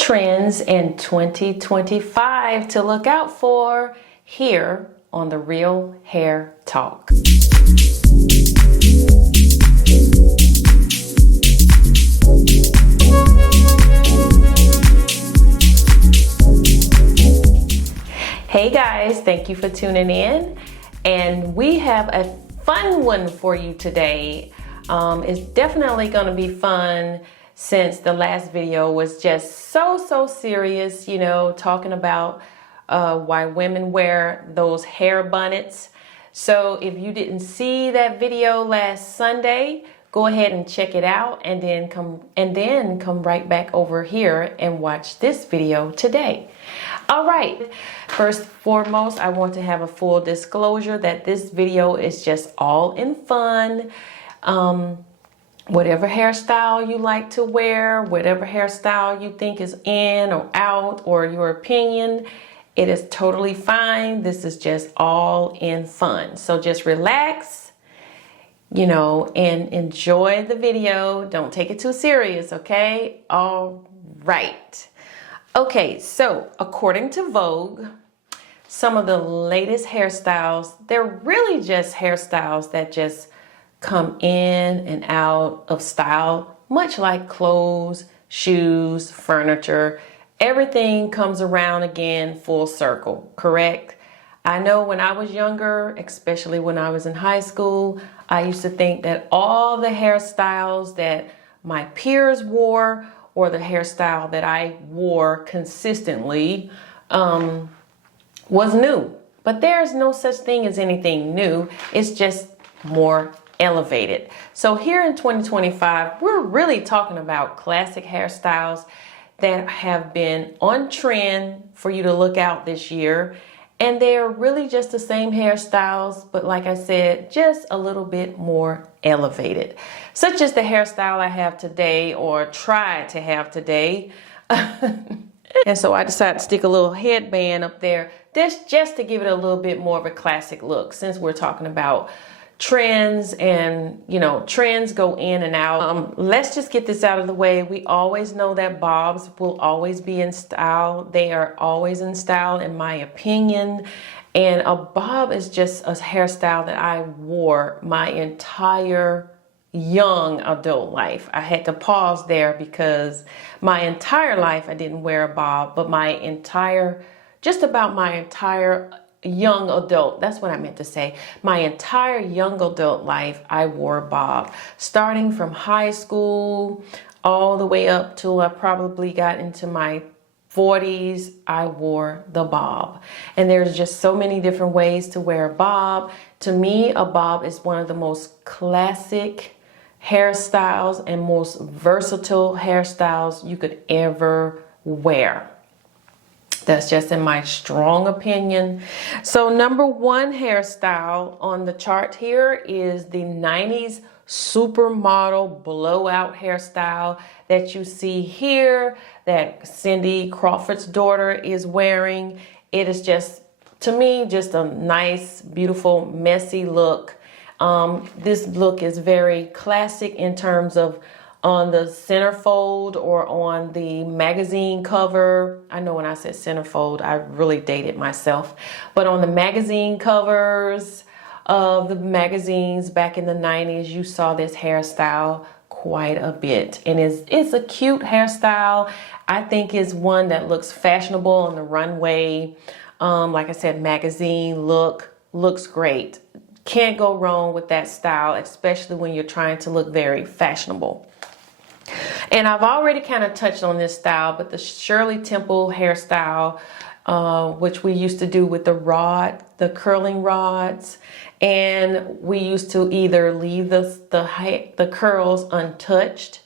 trends in 2025 to look out for here on the Real Hair Talk. Hey guys, thank you for tuning in, and we have a fun one for you today. It's definitely going to be fun since the last video was just so serious, you know, talking about why women wear those hair bonnets. So if you didn't see that video last Sunday, go ahead and check it out, and then come right back over here and watch this video today. All right, first and foremost, I want to have a full disclosure that this video is just all in fun. Whatever hairstyle you like to wear, whatever hairstyle you think is in or out, or your opinion, it is totally fine. This is just all in fun. So just relax, you know, and enjoy the video. Don't take it too serious, okay? All right. Okay, so according to Vogue, some of the latest hairstyles, they're really just hairstyles that just come in and out of style, much like clothes, shoes, furniture. Everything comes around again full circle, correct? I know when I was younger, especially when I was in high school, I used to think that all the hairstyles that my peers wore or the hairstyle that I wore consistently was new. But there's no such thing as anything new. It's just more elevated. So here in 2025, we're really talking about classic hairstyles that have been on trend for you to look out this year. And they're really just the same hairstyles, but like I said, just a little bit more elevated. Such as the hairstyle I have today, or tried to have today. And so I decided to stick a little headband up there, just to give it a little bit more of a classic look, since we're talking about trends, and you know, trends go in and out. Let's just get this out of the way. We always know that bobs will always be in style. They are always in style, in my opinion. And a bob is just a hairstyle that I wore my entire young adult life. I had to pause there because my entire life I didn't wear a bob, but just about my entire young adult, that's what I meant to say. My entire young adult life, I wore a bob. Starting from high school all the way up till I probably got into my 40s, I wore the bob. And there's just so many different ways to wear a bob. To me, a bob is one of the most classic hairstyles and most versatile hairstyles you could ever wear. That's just in my strong opinion. So number one hairstyle on the chart here is the 90s supermodel blowout hairstyle that you see here, that Cindy Crawford's daughter is wearing. It is just, to me, just a nice, beautiful, messy look. This look is very classic in terms of on the centerfold or on the magazine cover. I know when I said centerfold, I really dated myself. But on the magazine covers of the magazines back in the 90s, you saw this hairstyle quite a bit. And it's a cute hairstyle. I think it's one that looks fashionable on the runway. Like I said, magazine looks great. Can't go wrong with that style, especially when you're trying to look very fashionable. And I've already kind of touched on this style, but the Shirley Temple hairstyle, which we used to do with the curling rods, and we used to either leave the curls untouched,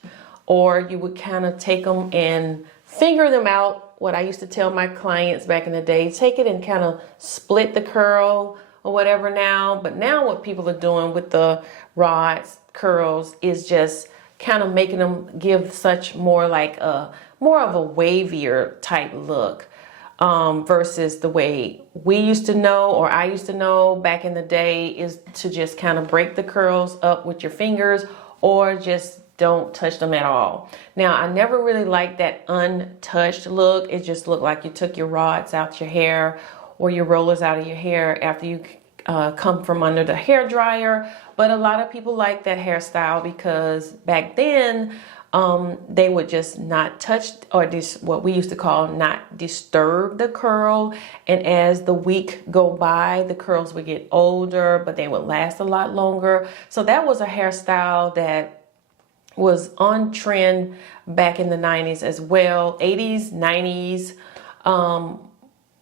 or you would kind of take them and finger them out. What I used to tell my clients back in the day, take it and kind of split the curl or whatever now. But now what people are doing with the rods, curls, is just kind of making them give such more of a wavier type look, versus the way we used to know, or I used to know back in the day, is to just kind of break the curls up with your fingers, or just don't touch them at all. Now, I never really liked that untouched look. It just looked like you took your rods out your hair or your rollers out of your hair after you come from under the hair dryer. But a lot of people like that hairstyle because back then they would just not touch, or this what we used to call not disturb the curl. And as the week go by, the curls would get older, but they would last a lot longer. So that was a hairstyle that was on trend back in the 90s as well, 80s, 90s,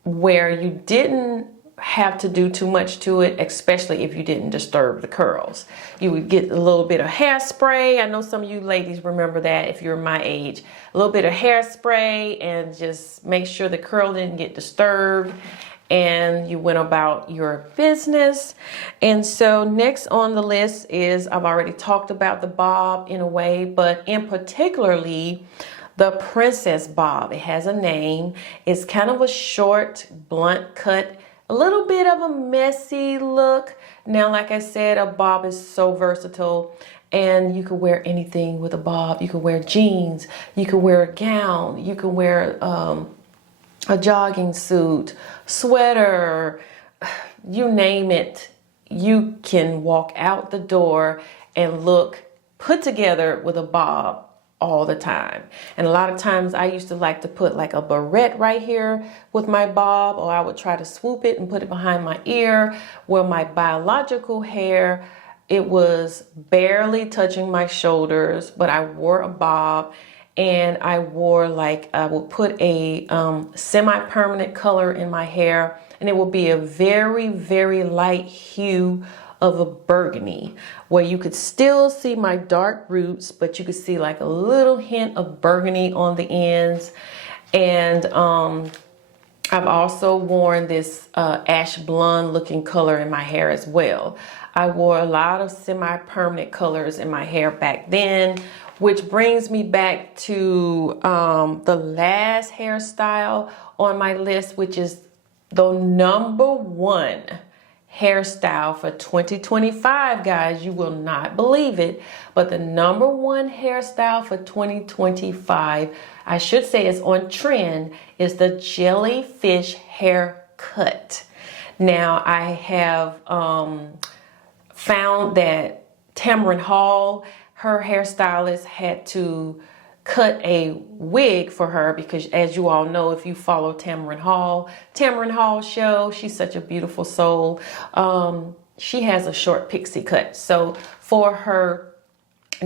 where you didn't have to do too much to it, especially if you didn't disturb the curls. You would get a little bit of hairspray. I know some of you ladies remember that if you're my age. A little bit of hairspray and just make sure the curl didn't get disturbed, and you went about your business. And so next on the list is, I've already talked about the bob in a way, but in particularly the princess bob. It has a name. It's kind of a short, blunt cut, a little bit of a messy look. Now, like I said, a bob is so versatile, and you could wear anything with a bob. You could wear jeans, you could wear a gown, you could wear a jogging suit, sweater, you name it. You can walk out the door and look put together with a bob all the time. And a lot of times I used to like to put like a barrette right here with my bob, or I would try to swoop it and put it behind my ear, where my biological hair, it was barely touching my shoulders, but I wore a bob. And I wore, like, I would put a semi-permanent color in my hair, and it would be a very, very light hue of a burgundy, where you could still see my dark roots, but you could see like a little hint of burgundy on the ends. And I've also worn this ash blonde looking color in my hair as well. I wore a lot of semi-permanent colors in my hair back then, which brings me back to the last hairstyle on my list, which is the #1 hairstyle for 2025, guys. You will not believe it, but the #1 hairstyle for 2025, I should say is on trend, is the jellyfish haircut. Now, I have found that Tamron Hall, her hairstylist, had to cut a wig for her because, as you all know, if you follow Tamron Hall show, she's such a beautiful soul. She has a short pixie cut. So for her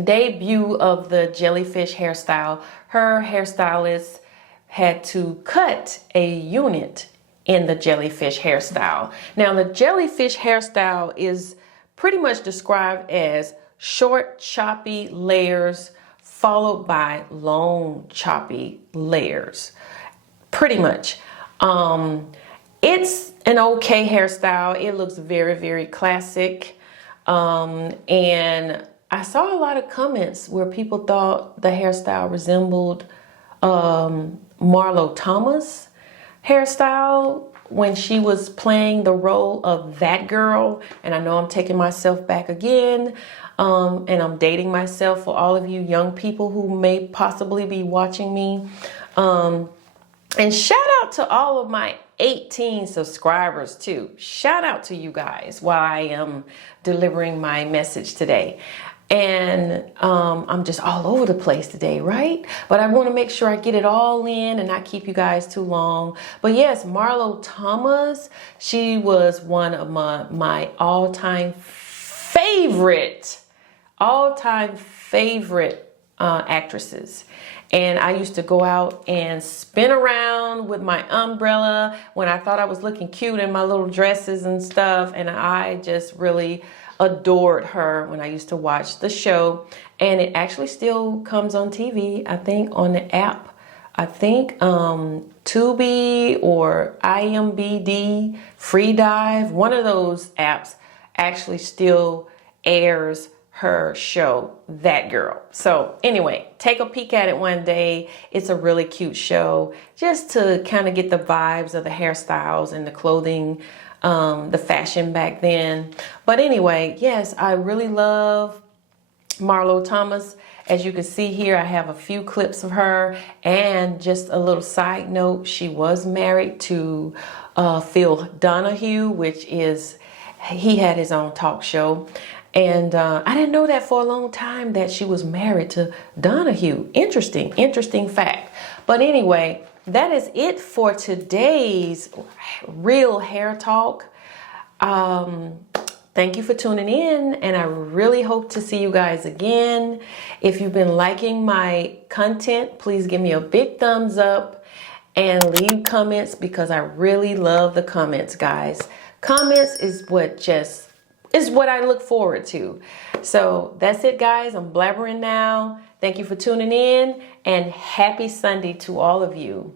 debut of the jellyfish hairstyle, her hairstylist had to cut a unit in the jellyfish hairstyle. Now, the jellyfish hairstyle is pretty much described as short, choppy layers followed by long, choppy layers. Pretty much. It's an okay hairstyle. It looks very, very classic. And I saw a lot of comments where people thought the hairstyle resembled Marlo Thomas' hairstyle when she was playing the role of that girl. And I know I'm taking myself back again. And I'm dating myself for all of you young people who may possibly be watching me. And shout out to all of my 18 subscribers too. Shout out to you guys while I am delivering my message today. And I'm just all over the place today, right? But I want to make sure I get it all in and not keep you guys too long. But yes, Marlo Thomas, she was one of my all-time favorite actresses. And I used to go out and spin around with my umbrella when I thought I was looking cute in my little dresses and stuff. And I just really adored her when I used to watch the show. And it actually still comes on TV, I think, on the app. I think Tubi or IMBD, Free Dive, one of those apps actually still airs her show, That Girl. So anyway, take a peek at it one day. It's a really cute show, just to kind of get the vibes of the hairstyles and the clothing, the fashion back then. But anyway, yes, I really love Marlo Thomas. As you can see here, I have a few clips of her, and just a little side note, she was married to Phil Donahue, which is, he had his own talk show. And I didn't know that for a long time, that she was married to Donahue. Interesting fact. But anyway, that is it for today's real hair talk. Thank you for tuning in, and I really hope to see you guys again. If you've been liking my content, please give me a big thumbs up and leave comments, because I really love the comments, guys. Comments is what I look forward to. So that's it, guys. I'm blabbering now. Thank you for tuning in, and happy Sunday to all of you.